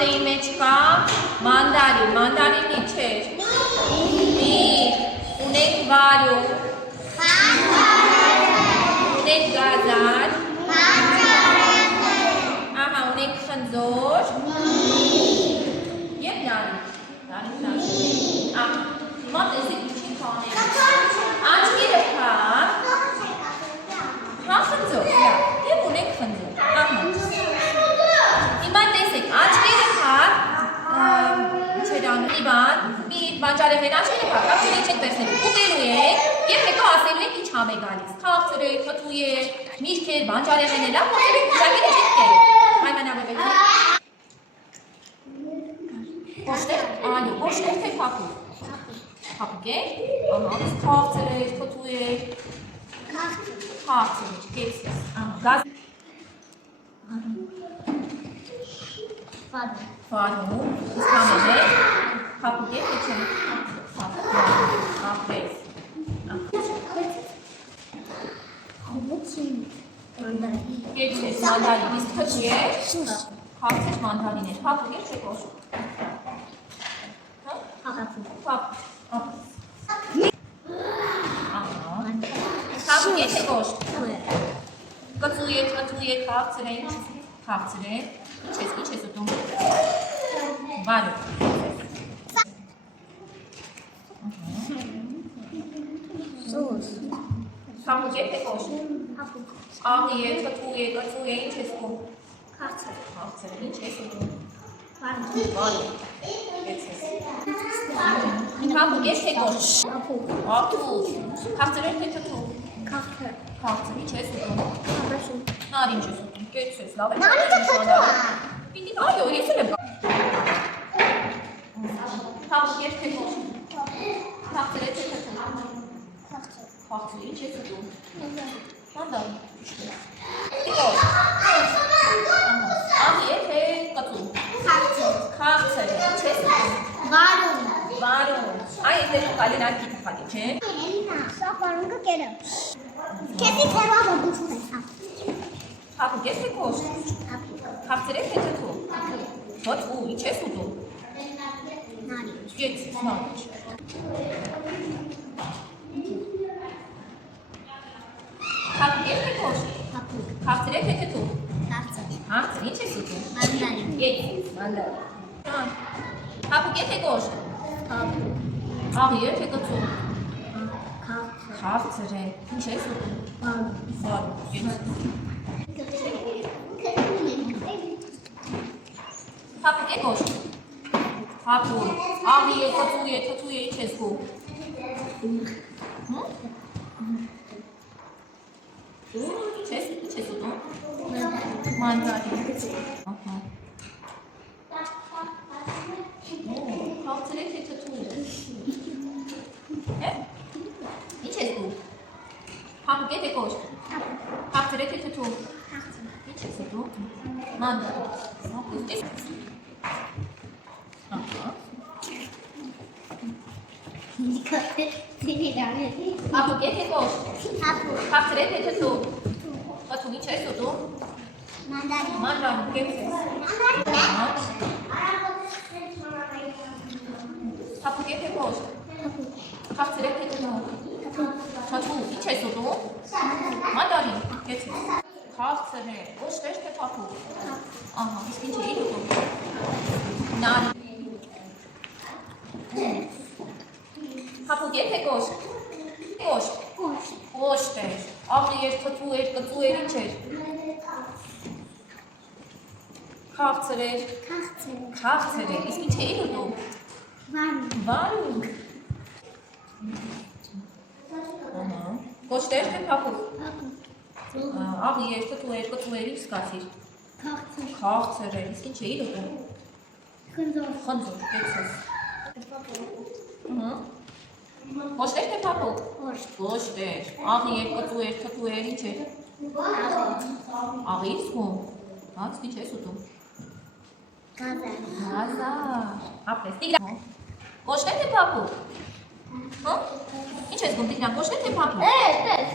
Քաղցրի մեջ կա մանդարին, մանդարինն ինչ էր? Միր, ունենք վարու, ունենք գազար, ահա, ունենք խնձոր, և նարին, հիմա տեսեք ինչին կանենք, աչկերը փակ, հա խնձոր, և ունենք խնձոր, ահա, հիմա տեսեք, աչկերը փակ, ինչ էր անում, իվան, միր, բանջարեղեն, աչկերը փակ, աչկերը ինչ եք տեսնելու, ուտելու եք, և հետո ասելու եք ինչ համ է գալիս, քաղցր եք, խթու եք, միրգ էր, բանջարեղեն է, լավ ոտել եք, ուշակել եք կերեք, հայմանավեվեք եք, Կոշտեր, այո, կոշտեր թե փափուկ, փափուկ եք, ահա, քաղցր եք, խթու եք, քաղցր եք, կեցես, գազ, Վարում, իսկ համել եք, փափուկ եք, թե չեմ, փափուկ, ապրես, Կեցես, մանդարին, իսկ խթու եք, քաղցր մանդարին եք, փափուկ եք, չէ կոշտ, Փափուկ եք թե կոշտ, կծու եք, քաղցր եք, ինչ ես ուտում, վարու, Փափուկ եք թե կոշտ, աղի եք, խթու եք, կծու եք, ինչ ես ուտում, քաղցր, ինչ ես ուտում, վարու, կեցես, Փափուկ եք թե կոշտ, ապուկ, քաղցր եք թե թթու, քաղցր, ինչ ես ուտում, նար ինչ ես ուտում, կեցես, լավ է, այո, ես էլ եմ Փափուկ եք թե կոշտ, քաղցր եք թե թթու, քաղցր, ինչ ես ուտում, մանդար, աղի եք թե կծու, քաղցր, ինչ ես ուտում, Վարում, այ այդտեղ կալին արկի թխալի, չէ՞։ Սա վարունգը կերը։ Կեսի թերվավը գուցում է սա։ Փափուկ ես թե կոշտ, քաղցր եք թե թթու, խթու, ինչ ես ուտում, կեցես, նարինջ, Փափուկ ես թե կոշտ, քաղցր եք թե թթու, քաղցր, ինչ ես ուտում, կեցես, մանդարին, Փափուկ ես թե կոշտ, աղի եք թե կծու, քաղցր եք, ինչ ես ուտում, վարու, կեցես, Փափուկ եք կոշտ, փափուկ, աղի եք, կծու եք, թթու եք, ինչ ես ուտում, ինչ ես ուտում, մանդարին, Քաղցր եք թե թթու, ինչ ես ուտում, փափուկ եք թե կոշտ, քաղցր եք թե թթու, ինչ ես ուտում, մանդարին, Փափուկ եք թե կոշտ, քաղցր եք թե թթու, խթու, ինչ ես ուտում, մանդարին, կեցես, Փափուկ եք թե կոշտ, քաղցր եք թե թթու, խթու, ինչ ես ուտում, մանդարին, կեցես, քաղցր է, կոշտ է թե փափուկ, ահա, իսկ ինչ էիր ուտում, նարին, Փափուկ եք թե կոշտ, կոշտ էր, աղի էր, թթու էր, կծու էր, ինչ էր, քաղցր էր, իսկ ինչ էիր ուտում, Վարունգ, կոշտ էր թե փափուկ, աղի էր, թթու էր, կծու էր, ինչ զգացիր, քաղցր էր, իսկ ինչ էիր ուտում, խնձոր, կեցես, Կոշտ էր թե փափուկ, կոշտ էր, աղի էր, կծու էր, թթու էր, ինչ էր, աղի զգում, իսկ ինչ ես ուտում, Գազար, ապրես, Տիգրան, կոշտ է թե փափուկ, ինչ ես զգում, Տիգրան, կոշտ է թե փափուկ, տես,